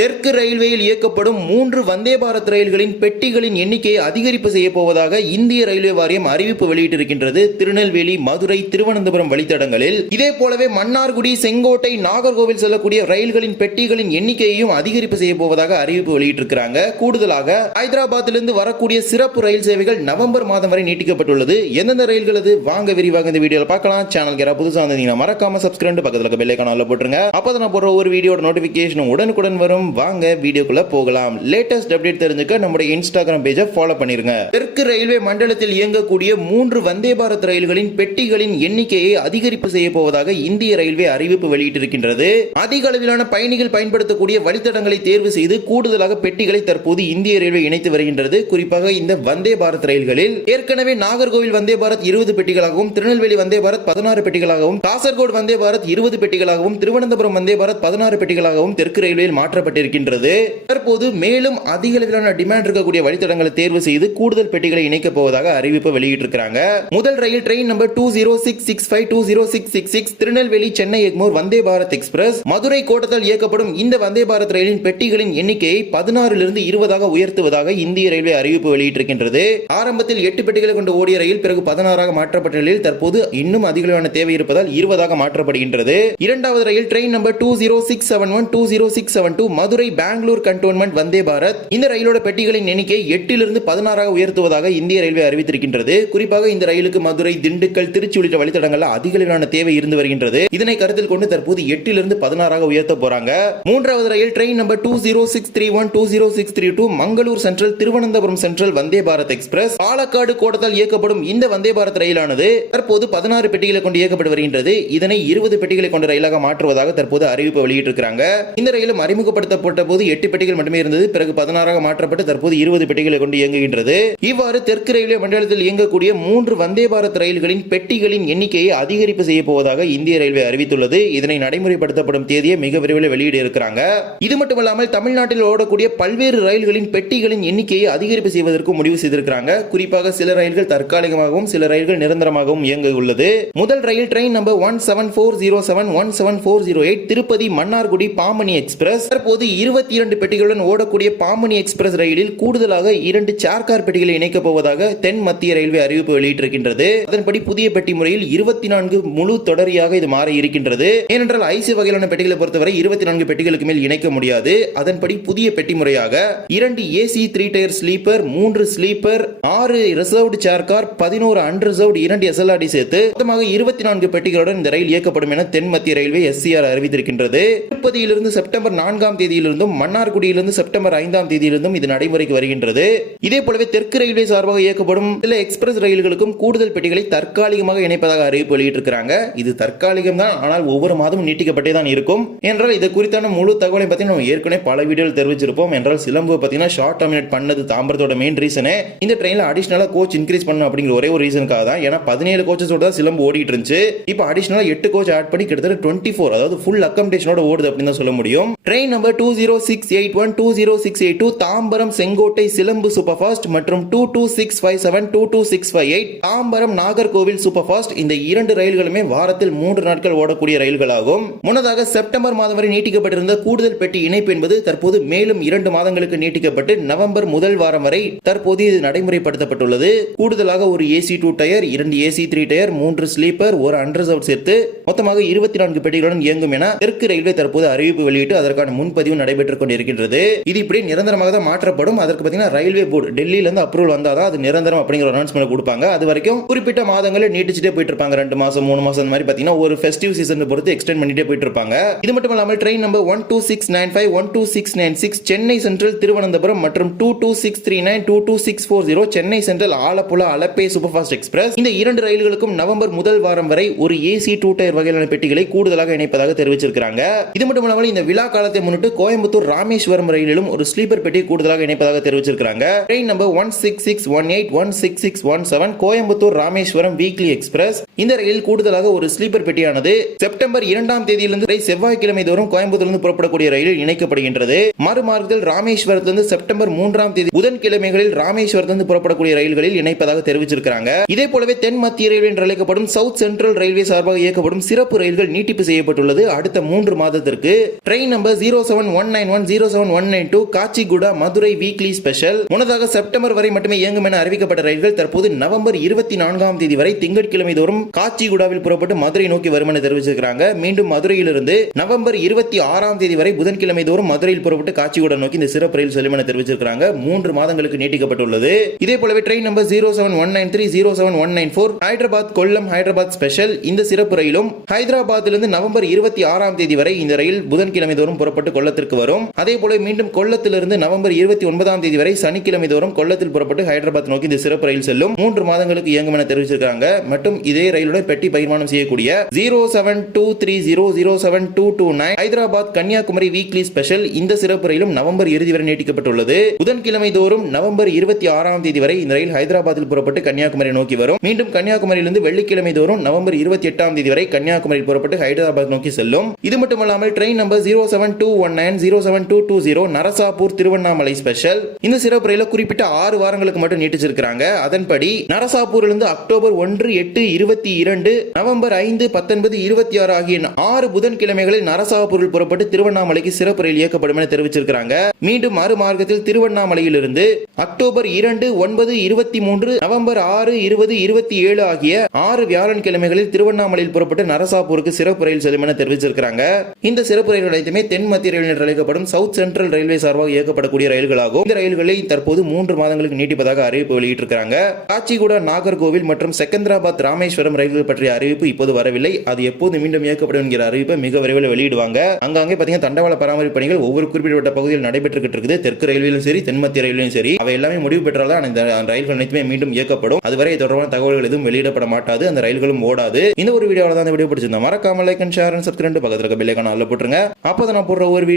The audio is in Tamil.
தெற்கு ரயில்வேயில் இயக்கப்படும் மூன்று வந்தே பாரத் ரயில்களின் பெட்டிகளின் எண்ணிக்கையை அதிகரிப்பு செய்யப்போவதாக இந்திய ரயில்வே வாரியம் அறிவிப்பு வெளியிட்டிருக்கின்றது. திருநெல்வேலி மதுரை திருவனந்தபுரம் வழித்தடங்களில். இதே போலவே மன்னார்குடி செங்கோட்டை நாகர்கோவில் செல்லக்கூடிய ரயில்களின் பெட்டிகளின் எண்ணிக்கையையும் அதிகரிப்பு செய்யப்போவதாக அறிவிப்பு வெளியிட்டிருக்கிறாங்க. கூடுதலாக ஹைதராபாத்திலிருந்து வரக்கூடிய சிறப்பு ரயில் சேவைகள் நவம்பர் மாதம் வரை நீட்டிக்கப்பட்டுள்ளது. எந்தெந்த ரயில்கள் அது வாங்க விரிவாக இந்த வீடியோவில் பார்க்கலாம். சேனல் யாராவது புதுசா வந்தீங்கன்னா மறக்காம சப்ஸ்கிரைப் பக்கத்தில் இருக்க போட்டுருங்க. அப்போ நான் போடுற ஒரு வீடியோட நோட்டிபிகேஷன் உடனுக்குடன் வரும். வாங்க வீடியோக்குள்ள போகலாம். லேட்டஸ்ட் அப்டேட் தெரிஞ்சுக்க நம்முடைய இன்ஸ்டாகிராம் பேஜை ஃபாலோ பண்ணிருங்க. தெற்கு ரயில்வே மண்டலத்தில் இயங்கக்கூடிய மூன்று வந்தே பாரத் ரயில்களின் பெட்டிகளின் எண்ணிக்கையை அதிகரிப்பு செய்ய போவதாக இந்திய ரயில்வே அறிவிப்பு வெளியிட்டிருக்கின்றது. அதிக அளவிலான பயணிகள் பயன்படுத்தக்கூடிய வழித்தடங்களை தேர்வு செய்து கூடுதலாக பெட்டிகளை தற்போது இந்திய ரயில்வே இணைத்து வருகின்றது. குறிப்பாக இந்த வந்தே பாரத் ரயில்களில் ஏற்கனவே நாகர்கோவில் வந்தே பாரத் இருபது பெட்டிகளாகவும் திருநெல்வேலி வந்தே பாரத் பதினாறு பெட்டிகளாகவும் காசர்கோடு வந்தே பாரத் இருபது பெட்டிகளாகவும் திருவனந்தபுரம் வந்தே பாரத் பதினாறு பெட்டிகளாகவும் தெற்கு ரயில்வேயில் இருக்கின்றது தற்போது மேலும் அதிக அளவிலான டிமாண்ட் இருக்கக்கூடிய வழித்தடங்களை தேர்வு செய்து கூடுதல் பெட்டிகளை இணைக்கப் போவதாக அறிவிப்பு வெளியிட்டிருக்கிறாங்க. முதல் ரயில் train number two zero six six five two zero six six six Tirunelveli Chennai Egmore Vande Bharat express. Madurai கோட்டத்தால் இயக்கப்படும் இந்த வந்தே பாரத் ரயிலின் பெட்டிகளின் எண்ணிக்கையை பதினாறிலிருந்து இருபதாக உயர்த்துவதாக இந்திய ரயில்வே அறிவிப்பு வெளியிட்டிருக்கின்றது. ஆரம்பத்தில் எட்டு பெட்டிகளை கொண்டு ஓடிய ரயில் பிறகு பதினாறாக மாற்றப்பட்ட நிலையில் தற்போது இன்னும் அதிகளவான தேவை இருப்பதால் இருபதாக மாற்றப்படுகின்றது. இரண்டாவது ரயில் train number two zero six seven one two zero six seven two Madurai Bangalore cantonment Vande Bharat. இந்த ரயிலோட பெட்டிகளின் எண்ணிக்கை எட்டிலிருந்து பதினாறாக உயர்த்துவதாக இந்திய ரயில்வே அறிவித்திருக்கின்றது. குறிப்பாக இந்த ரயிலுக்கு மதுரை திண்டுக்கல் திருச்சி உள்ளிட்ட வழித்தடங்களில் அதிக அளவிலான தேவை இருந்து வருகின்றது. இதனை கருத்தில் கொண்டு தற்போது எட்டிலிருந்து பதினாறாக உயர்த்த போறாங்க. மூன்றாவது ரயில் train number two zero six three one two zero six three two Mangalore central Thiruvananthapuram central Vande Bharat express Palakkad கோட்டத்தால் இயக்கப்படும் இந்த வந்தே பாரத் ரயிலானது தற்போது பதினாறு பெட்டிகளை கொண்டு இயக்கப்பட்டு வருகின்றது. இதனை இருபது பெட்டிகளை கொண்ட ரயிலாக மாற்றுவதாக தற்போது அறிவிப்பு வெளியிட்டிருக்கிறாங்க. இந்த ரயிலும் அறிமுகப்படுத்த அறிமுகப்படுத்தப்பட்ட போது எட்டு பெட்டிகள் மட்டுமே இருந்தது. பிறகு பதினாறாக மாற்றப்பட்டு தற்போது இருபது பெட்டிகளை கொண்டு இயங்குகின்றது. இவ்வாறு தெற்கு ரயில்வே மண்டலத்தில் இயங்கக்கூடிய மூன்று வந்தே பாரத் ரயில்களின் பெட்டிகளின் எண்ணிக்கையை அதிகரிப்பு செய்ய போவதாக இந்திய ரயில்வே அறிவித்துள்ளது. இதனை நடைமுறைப்படுத்தப்படும் தேதியை மிக விரைவில் வெளியிட இருக்கிறாங்க. இது மட்டுமல்லாமல் தமிழ்நாட்டில் ஓடக்கூடிய பல்வேறு ரயில்களின் பெட்டிகளின் எண்ணிக்கையை அதிகரிப்பு செய்வதற்கு முடிவு செய்திருக்கிறாங்க. குறிப்பாக சில ரயில்கள் தற்காலிகமாகவும் சில ரயில்கள் நிரந்தரமாகவும் இயங்க உள்ளது முதல் ரயில் train number one seven four zero seven one seven four zero eight Tirupati Mannargudi Pamani express. தற்போது இருபத்தி இரண்டு பெட்டிகளுடன் ஓடக்கூடிய பாமணி எக்ஸ்பிரஸ் ரயிலில் கூடுதலாக இரண்டு சார்கார் பெட்டிகளை இணைக்கப் போவதாக தென் மத்திய ரயில்வே அறிவிப்பு வெளியிட்டிருக்கின்றது. அதன்படி புதிய பெட்டி முறையில் இருபத்தி நான்கு முழு தொடரியாக இது மாற இருக்கின்றது. ஏனென்றால் ஐசி வகையிலான பெட்டிகளை பொறுத்தவரை இருபத்தி நான்கு பெட்டிகளுக்கு மேல் இணைக்க முடியாது. அதன்படி புதிய பெட்டி முறையாக இரண்டு ஏசி த்ரீ டயர் ஸ்லீப்பர் மூன்று ஸ்லீப்பர் ஆறு ரிசர்வ்டு சேர் கார் பதினோரு அன்ரிசர்வ்டு இரண்டு எஸ்எல்ஆர்டி சேர்த்து மொத்தமாக இருபத்தி நான்கு பெட்டிகளுடன் இந்த ரயில் இயக்கப்படும் என தென் மத்திய ரயில்வே எஸ்சிஆர் அறிவித்திருக்கின்றது. திருப்பதியிலிருந்து செப்டம்பர் நான்காம் தேதி தேதியிலிருந்தும் மன்னார்குடியிலிருந்து செப்டம்பர் ஐந்தாம் தேதியிலிருந்தும் இது நடைமுறைக்கு வருகின்றது. இதே போலவே தெற்கு ரயில்வே சார்பாக இயக்கப்படும் சில எக்ஸ்பிரஸ் ரயில்களுக்கும் கூடுதல் பெட்டிகளை தற்காலிகமாக இணைப்பதாக அறிவிப்பு வெளியிட்டிருக்கிறாங்க. இது தற்காலிகம் தான் ஆனால் ஒவ்வொரு மாதமும் நீட்டிக்கப்பட்டே தான் இருக்கும். என்றால் இது குறித்தான முழு தகவலை பத்தி நம்ம ஏற்கனவே பல வீடியோவில் தெரிவிச்சிருப்போம். என்றால் சிலம்பு பார்த்தீங்கன்னா ஷார்ட் டர்மினேட் பண்ணது தாம்பரத்தோட மெயின் ரீசனே இந்த ட்ரெயினில் அடிஷனலாக கோச் இன்க்ரீஸ் பண்ணும் அப்படிங்கிற ஒரே ஒரு ரீசனுக்காக தான். ஏன்னா பதினேழு கோச்சஸோட தான் சிலம்பு ஓடிட்டு இருந்துச்சு. இப்போ அடிஷனலாக எட்டு கோச் ஆட் பண்ணி கிட்டத்தட்ட டுவெண்ட்டி ஃபோர் அதாவது ஃபுல் அக்கமடேஷனோட ஓடுது அப்படின்னு தான் சொல்ல முடியும். Train number two zero six eight one two zero six eight two Tambaram Sengottai Silambu super fast மற்றும் two two six five seven two two six five eight Tambaram Nagercoil super fast இந்த இரண்டு ரயில்களுமே வாரத்தில் மூன்று நாட்கள் ஓடக்கூடிய ரயில்களாகும். முன்னதாக செப்டம்பர் மாதம் வரை நீட்டிக்கப்பட்டிருந்த கூடுதல் பெட்டி இணைப்பு என்பது தற்போது மேலும் இரண்டு மாதங்களுக்கு நீட்டிக்கப்பட்டு நவம்பர் முதல் வாரம் வரை தற்போது இது நடைமுறைப்படுத்தப்பட்டுள்ளது. கூடுதலாக ஒரு ஏசி டூ டயர் இரண்டு ஏசி த்ரீ டயர் மூன்று ஸ்லீப்பர் ஒரு அண்டர்சவுட் சேர்த்து மொத்தமாக இருபத்தி நான்கு பெட்டிகளுடன் இயங்கும் என தெற்கு ரயில்வே தற்போது அறிவிப்பு வெளியிட்டு அதற்கான முன்பதிவு பதிவு நடைபெற்றுக் கொண்டிருக்கின்றது இது இப்படி நிரந்தரமாக தான் மாற்றப்படும். அதற்கு பார்த்தீங்கன்னா ரயில்வே போர்டு டெல்லியில இருந்து அப்ரூவல் வந்தாதான் அது நிரந்தரம் அப்படிங்கிற அனௌன்ஸ்மெண்ட் கொடுப்பாங்க. அது வரைக்கும் குறிப்பிட்ட மாதங்களில் நீட்டிச்சுட்டே போயிட்டு இருப்பாங்க ரெண்டு மாசம் மூணு மாசம் அந்த மாதிரி பார்த்தீங்கன்னா ஒரு ஃபெஸ்டிவ் சீசன் பொறுத்து எக்ஸ்டெண்ட் பண்ணிட்டே போயிட்டு இருப்பாங்க இது மட்டும் இல்லாமல் train number one two six nine five one two six nine six Chennai central Thiruvananthapuram மற்றும் two two six three nine two two six four zero Chennai central Alappuzha Alleppey super fast express இந்த இரண்டு ரயில்களுக்கும் நவம்பர் முதல் வாரம் வரை ஒரு ஏசி டூ டயர் வகையிலான பெட்டிகளை கூடுதலாக இணைப்பதாக தெரிவிச்சிருக்காங்க இது மட்டும் இல்லாமல் இந்த விழா காலத்தை முன்னிட்டு கோயம்புத்தூர் ராமேஸ்வரம் ரயிலிலும் ஒரு ஸ்லீப்பர் பெட்டி கூடுதலாக இணைப்பதாக தெரிவிச்சிருக்காங்க train number one six six one eight one six six one seven Coimbatore Rameswaram weekly express இந்த ரயில் கூடுதலாக ஒரு ஸ்லீப்பர் பெட்டியானது. செப்டம்பர் இரண்டாம் தேதியிலிருந்து செவ்வாய்க்கிழமை தோறும் கோயம்புத்தூரிலிருந்து புறப்படக்கூடிய ரயிலில் இணைக்கப்படுகின்றது. மறுமார்க்கத்தில் ராமேஸ்வரத்திலிருந்து செப்டம்பர் மூன்றாம் தேதி புதன்கிழமைகளில் ராமேஸ்வரத்திலிருந்து புறப்படக்கூடிய ரயில்களில் இணைப்பதாக தெரிவிச்சிருக்காங்க இதே போலவே தென் மத்திய ரயில்வே என்று அழைக்கப்படும் சவுத் சென்ட்ரல் ரயில்வே சார்பாக இயக்கப்படும் சிறப்பு ரயில்கள் நீட்டிப்பு செய்யப்பட்டுள்ளது அடுத்த மூன்று மாதத்திற்கு. Train number zero seven seven one nine one zero seven one nine two Kacheguda Madurai weekly special முன்னதாக செப்டம்பர் வரை மட்டுமே இயங்கும் என அறிவிக்கப்பட்ட ரயில்கள் தற்போது நவம்பர் இருபத்தி நான்காம் தேதி வரை திங்கட்கிழமை தோறும் காச்சிகுடாவில் புறப்பட்டு மதுரை நோக்கி வரும் என தெரிவிச்சிருக்கிறாங்க மீண்டும் மதுரையிலிருந்து நவம்பர் இருபத்தி ஆறாம் தேதி வரை புதன்கிழமை தோறும் மதுரையில் புறப்பட்டு காச்சிகுடா நோக்கி இந்த சிறப்பு ரயில் செல்லும் என தெரிவிச்சிருக்கிறாங்க மூன்று மாதங்களுக்கு நீட்டிக்கப்பட்டுள்ளது இதே போலவே train number zero seven one nine three zero seven one nine four Hyderabad Kollam Hyderabad special இந்த சிறப்பு ரயிலும் ஹைதராபாத்திலிருந்து நவம்பர் இருபத்தி ஆறாம் தேதி வரை இந்த ரயில் புதன்கிழமை தோறும் புறப்பட்டு கொல்லத்திற்கு வரும். அதே போல மீண்டும் கொல்லத்திலிருந்து நவம்பர் இருபத்தி ஒன்பதாம் தேதி வரை சனிக்கிழமை தோறும் கொல்லத்தில் புறப்பட்டு ஹைதராபாத் நோக்கி இந்த சிறப்பு ரயில் செல்லும். மூன்று மாதங்களுக்கு இயங்கும் என தெரிவிச்சிருக்காங்க. மற்றும் இதே ரயிலுடன் பெட்டி பகிர்மானம் செய்யக்கூடிய zero seven two three zero zero seven two two nine Hyderabad Kanyakumari weekly special இந்த சிறப்பு ரயிலும் நவம்பர் இறுதி வரை நீட்டிக்கப்பட்டுள்ளது. புதன்கிழமை தோறும் நவம்பர் இருபத்தி ஆறாம் தேதி வரை இந்த ரயில் ஹைதராபாத்தில் புறப்பட்டு கன்னியாகுமரி நோக்கி வரும். மீண்டும் கன்னியாகுமரியிலிருந்து வெள்ளிக்கிழமை தோறும் நவம்பர் இருபத்தி எட்டாம் தேதி வரை கன்னியாகுமரி புறப்பட்டு ஹைதராபாத் நோக்கி செல்லும். இது மட்டுமல்லாமல் train number zero seven two one nine zero seven two two zero Narasapur Tiruvannamalai special இந்த சிறப்பு ரயில குறிப்பிட்ட ஆறு வாரங்களுக்கு மட்டும் நீட்டிச்சிருக்காங்க அதன்படி நரசாபூரிலிருந்து அக்டோபர் ஒன்று எட்டு இருபத்தி இரண்டு நவம்பர் ஐந்து பத்தொன்பது இருபத்தி ஆறு ஆகிய ஆறு புதன்கிழமைகளில் நரசாபூரில் புறப்பட்டு திருவண்ணாமலைக்கு சிறப்பு ரயில் இயக்கப்படும் என தெரிவிச்சிருக்கிறாங்க. மீண்டும் மறுமார்க்கத்தில் திருவண்ணாமலையிலிருந்து அக்டோபர் இரண்டு ஒன்பது இருபத்தி மூன்று நவம்பர் ஆறு இருபது இருபத்தி ஏழு ஆகிய ஆறு வியாழன் கிழமைகளில் திருவண்ணாமலையில் புறப்பட்டு நரசாபூருக்கு சிறப்பு ரயில் செல்லும் என தெரிவிச்சிருக்கிறாங்க. இந்த சிறப்பு ரயில் அனைத்துமே தென் மத்திய ரயில் என்று அழைக்கப்படும் சவுத் சென்ட்ரல் ரயில்வே சார்பாக இயக்கப்படக்கூடிய ரயில்களாகும் இந்த ரயில்களை தற்போது மூன்று மாதங்களுக்கு நீட்டிப்பதாக அறிவிப்பு வெளியிட்டிருக்காங்க காச்சிகுடா நாகர்கோவில் மற்றும் செகந்திராபாத் ராமேஸ்வரம் ரயில்கள் பற்றிய அறிவிப்பு இப்போது வரவில்லை. அது எப்போது மீண்டும் இயக்கப்படும் என்கிற அறிவிப்பை மிக விரைவில் வெளியிடுவாங்க. அங்கங்கே பாத்தீங்கன்னா தண்டவாள பராமரிப்பு பணிகள் ஒவ்வொரு குறிப்பிட்ட பகுதியில் நடைபெற்றுக்கிட்டு இருக்குது. தெற்கு ரயில்வேலும் சரி தென்மத்திய ரயில்வேலும் சரி அவை எல்லாமே முடிவு பெற்றால்தான் அந்த இந்த ரயில்கள் அனைத்துமே மீண்டும் இயக்கப்படும். அதுவரை தொடர்பான தகவல்கள் எதுவும் வெளியிடப்பட மாட்டாது. அந்த ரயில்களும் ஓடாது. இந்த ஒரு வீடியோவில் தான் இந்த வீடியோ பிடிச்சிருந்தா மறக்காம like and share and subscribe பக்கத்தில் இருக்க பெல்லைக்கான அல்ல போட்டுருங்க. அப்போ நான் போடுற ஒரு